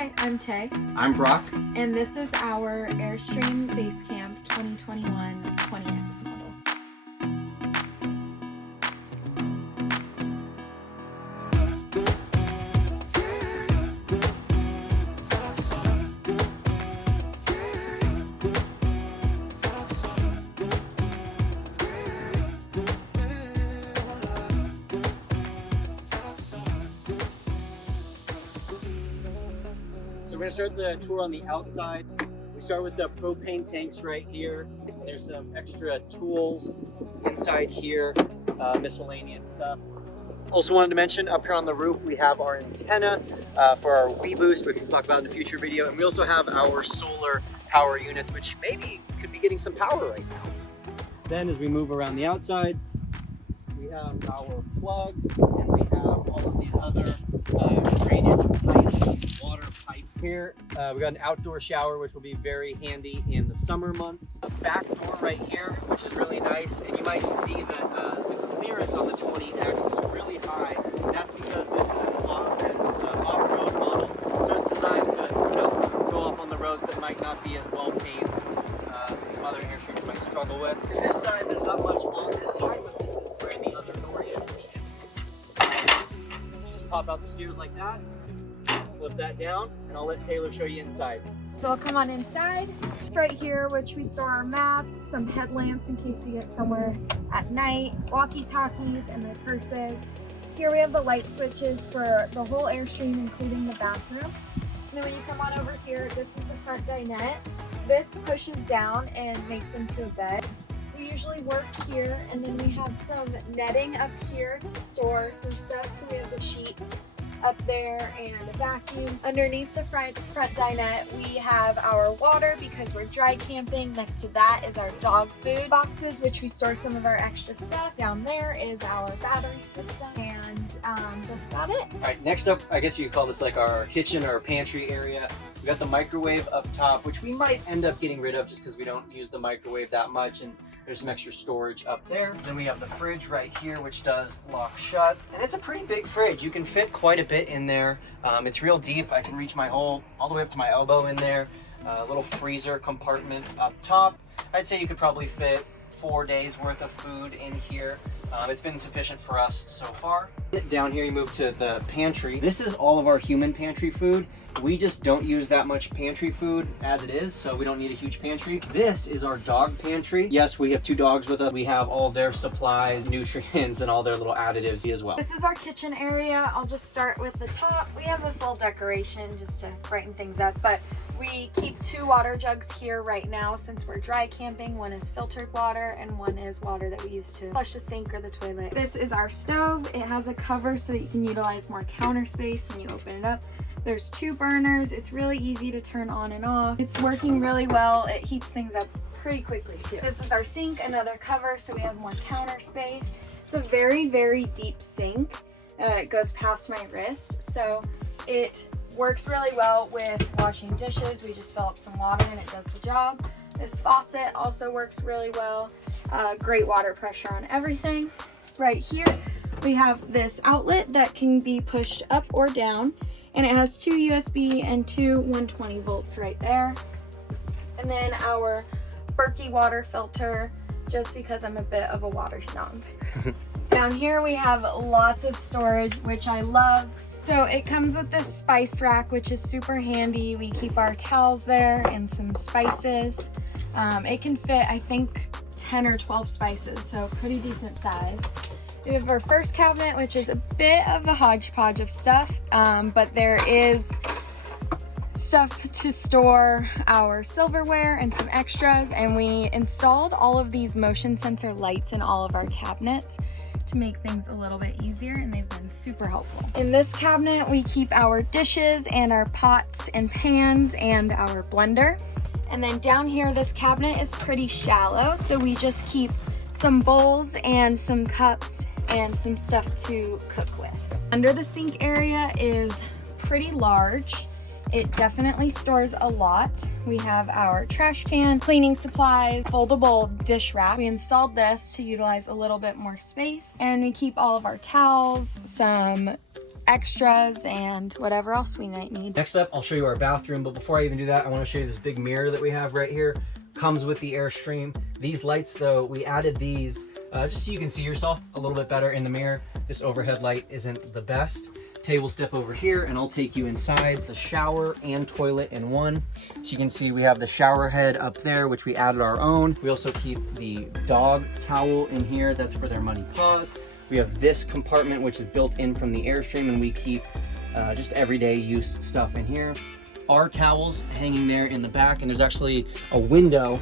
Hi, I'm Tay. I'm Brock. And this is our Airstream Basecamp 2021 20X model. So we're gonna start the tour on the outside. We start with the propane tanks right here. There's some extra tools inside here, miscellaneous stuff. Also wanted to mention up here on the roof we have our antenna for our Wii Boost, which we'll talk about in the future video. And we also have our solar power units, which maybe could be getting some power right now. Then as we move around the outside, we have our plug, and we have all of these other drainage pipes, water pipes. Here we got an outdoor shower, which will be very handy in the summer months. A back door right here, which is really nice, and you might see that the clearance on the 20X is really high. That's because this is an off-road model, so it's designed to go off on the roads that might not be as well paved. Some other Airstreams might struggle with. And this side, there's not much on this side, but this is where the other door is. So you just pop out the steers like that, flip that down, and I'll let Taylor show you inside. So I'll come on inside. It's right here, which we store our masks, some headlamps in case we get somewhere at night, walkie-talkies, and their purses. Here we have the light switches for the whole Airstream, including the bathroom. And then when you come on over here, this is the front dinette. This pushes down and makes into a bed. We usually work here, and then we have some netting up here to store some stuff. So we have the sheets up there and the vacuums. Underneath the front dinette, we have our water because we're dry camping. Next to that is our dog food boxes, which we store some of our extra stuff. Down there is our battery system, and that's about it. All right, next up, I guess you could call this like our kitchen or pantry area. We got the microwave up top, which we might end up getting rid of just because we don't use the microwave that much, and there's some extra storage up there. Then we have the fridge right here, which does lock shut, and it's a pretty big fridge. You can fit quite a bit in there. It's real deep. I can reach my all the way up to my elbow in there. A little freezer compartment up top. I'd say you could probably fit 4 days worth of food in here. It's been sufficient for us so far. Down here you move to the pantry. This is all of our human pantry food. We just don't use that much pantry food as it is, so we don't need a huge pantry. This is our dog pantry. Yes, we have 2 dogs with us. We have all their supplies, nutrients, and all their little additives as well. This is our kitchen area. I'll just start with the top. We have this little decoration just to brighten things up, but we keep 2 water jugs here right now since we're dry camping. One is filtered water and one is water that we use to flush the sink or the toilet. This is our stove. It has a cover so that you can utilize more counter space when you open it up. There's 2 burners. It's really easy to turn on and off. It's working really well. It heats things up pretty quickly too. This is our sink, another cover so we have more counter space. It's a very, very deep sink. It goes past my wrist, so it works really well with washing dishes. We just fill up some water and it does the job. This faucet also works really well. Great water pressure on everything. Right here we have this outlet that can be pushed up or down, and it has 2 USB and 2 120 volts right there. And then our Berkey water filter, just because I'm a bit of a water snob. Down here we have lots of storage, which I love. So it comes with this spice rack, which is super handy. We keep our towels there and some spices. It can fit, I think, 10 or 12 spices, so pretty decent size. We have our first cabinet, which is a bit of a hodgepodge of stuff, but there is stuff to store our silverware and some extras, and we installed all of these motion sensor lights in all of our cabinets to make things a little bit easier, and they've been super helpful. In this cabinet, we keep our dishes and our pots and pans and our blender. And then down here, this cabinet is pretty shallow, so we just keep some bowls and some cups and some stuff to cook with. Under the sink area is pretty large. It definitely stores a lot. We have our trash can, cleaning supplies, foldable dish rack. We installed this to utilize a little bit more space, and we keep all of our towels, some extras and whatever else we might need. Next up, I'll show you our bathroom, but before I even do that, I want to show you this big mirror that we have right here. Comes with the Airstream. These lights though, we added these just so you can see yourself a little bit better in the mirror. This overhead light isn't the best. Tay will step over here and I'll take you inside the shower and toilet in one. So you can see we have the shower head up there, which we added our own. We also keep the dog towel in here. That's for their muddy paws. We have this compartment, which is built in from the Airstream, and we keep just everyday use stuff in here. Our towels hanging there in the back, and there's actually a window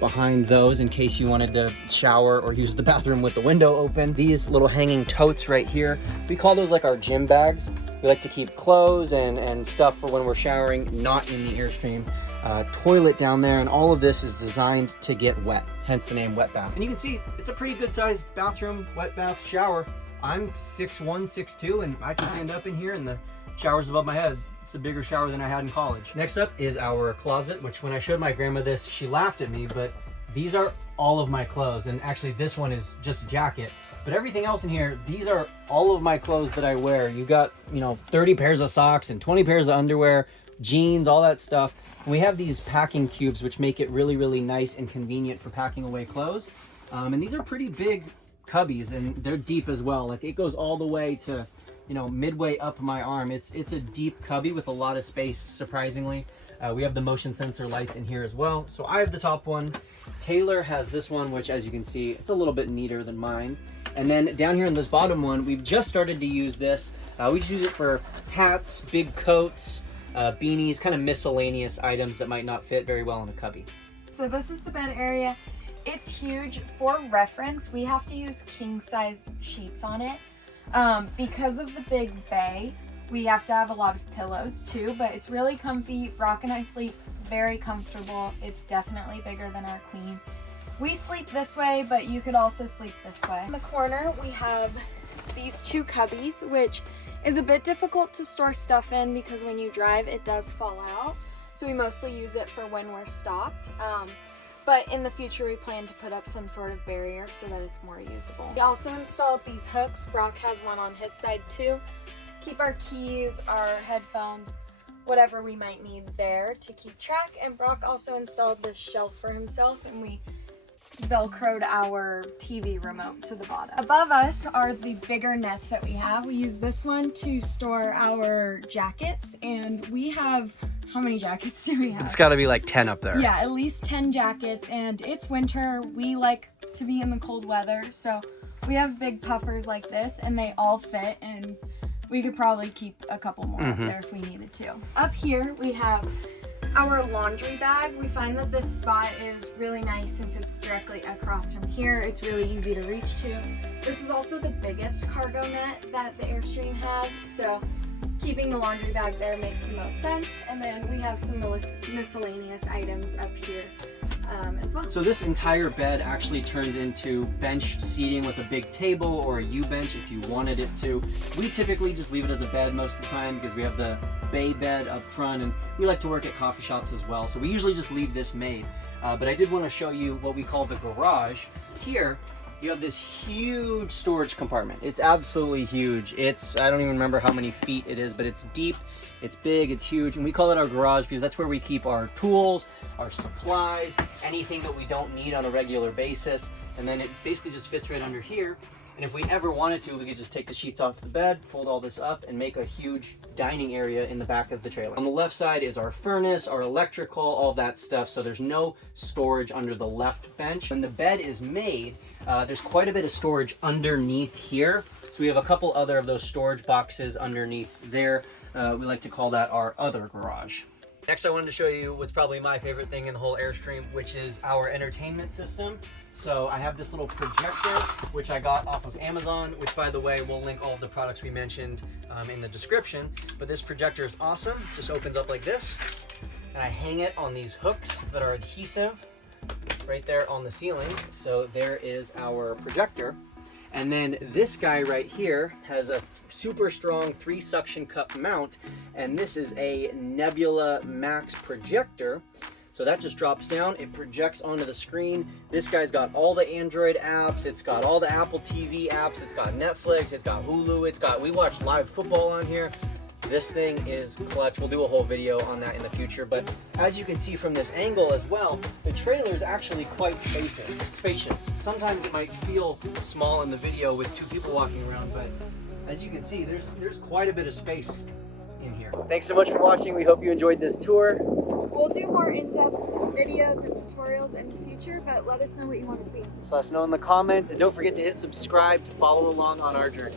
behind those in case you wanted to shower or use the bathroom with the window open. These little hanging totes right here, we call those like our gym bags. We like to keep clothes and stuff for when we're showering, not in the Airstream. Toilet down there, and all of this is designed to get wet, hence the name wet bath. And you can see it's a pretty good sized bathroom, wet bath, shower. I'm 6'1", 6'2", and I can stand up in here and the shower's above my head. It's a bigger shower than I had in college. Next up is our closet, which when I showed my grandma this, she laughed at me, but these are all of my clothes. And actually this one is just a jacket, but everything else in here, these are all of my clothes that I wear. You got, 30 pairs of socks and 20 pairs of underwear, jeans, all that stuff. We have these packing cubes, which make it really, really nice and convenient for packing away clothes. And these are pretty big cubbies, and they're deep as well. Like it goes all the way to, midway up my arm. It's a deep cubby with a lot of space, surprisingly. We have the motion sensor lights in here as well. So I have the top one. Taylor has this one, which as you can see, it's a little bit neater than mine. And then down here in this bottom one, we've just started to use this. We just use it for hats, big coats, beanies, kind of miscellaneous items that might not fit very well in a cubby. So this is the bed area. It's huge. For reference, we have to use king size sheets on it. Because of the big bay, we have to have a lot of pillows too, but it's really comfy. Rock and I sleep very comfortable. It's definitely bigger than our queen. We sleep this way, but you could also sleep this way. In the corner, we have these two cubbies, which is a bit difficult to store stuff in because when you drive, it does fall out. So we mostly use it for when we're stopped. But in the future, we plan to put up some sort of barrier so that it's more usable. We also installed these hooks. Brock has one on his side too. Keep our keys, our headphones, whatever we might need there to keep track. And Brock also installed this shelf for himself, and we Velcroed our TV remote to the bottom. Above us are the bigger nets that we have. We use this one to store our jackets, and we have, how many jackets do we have? It's gotta be like 10 up there. Yeah, at least 10 jackets, and it's winter. We like to be in the cold weather, so we have big puffers like this, and they all fit, and we could probably keep a couple more up there if we needed to. Up here, we have our laundry bag. We find that this spot is really nice since it's directly across from here. It's really easy to reach to. This is also the biggest cargo net that the Airstream has, so keeping the laundry bag there makes the most sense. And then we have some miscellaneous items up here as well. So this entire bed actually turns into bench seating with a big table or a U-bench if you wanted it to. We typically just leave it as a bed most of the time because we have the bay bed up front, and we like to work at coffee shops as well. So we usually just leave this made. But I did want to show you what we call the garage. Here, you have this huge storage compartment. It's absolutely huge. It's, I don't even remember how many feet it is, but it's deep, it's big, it's huge, and we call it our garage because that's where we keep our tools, our supplies, anything that we don't need on a regular basis. And then it basically just fits right under here. And if we ever wanted to, we could just take the sheets off the bed, fold all this up, and make a huge dining area in the back of the trailer. On the left side is our furnace, our electrical, all that stuff. So there's no storage under the left bench. When the bed is made, there's quite a bit of storage underneath here. So we have a couple other of those storage boxes underneath there. We like to call that our other garage. Next, I wanted to show you what's probably my favorite thing in the whole Airstream, which is our entertainment system. So I have this little projector, which I got off of Amazon, which, by the way, we'll link all of the products we mentioned in the description. But this projector is awesome. Just opens up like this, and I hang it on these hooks that are adhesive right there on the ceiling. So there is our projector. And then this guy right here has a super strong 3 suction cup mount, and this is a Nebula Max Projector. So that just drops down, it projects onto the screen. This guy's got all the Android apps, it's got all the Apple TV apps, it's got Netflix, it's got Hulu, we watch live football on here. This thing is clutch. We'll do a whole video on that in the future, but as you can see from this angle as well, the trailer is actually quite spacious. Sometimes it might feel small in the video with two people walking around, but as you can see, there's quite a bit of space in here. Thanks so much for watching. We hope you enjoyed this tour. We'll do more in-depth videos and tutorials in the future, but let us know what you want to see. So let us know in the comments, and don't forget to hit subscribe to follow along on our journey.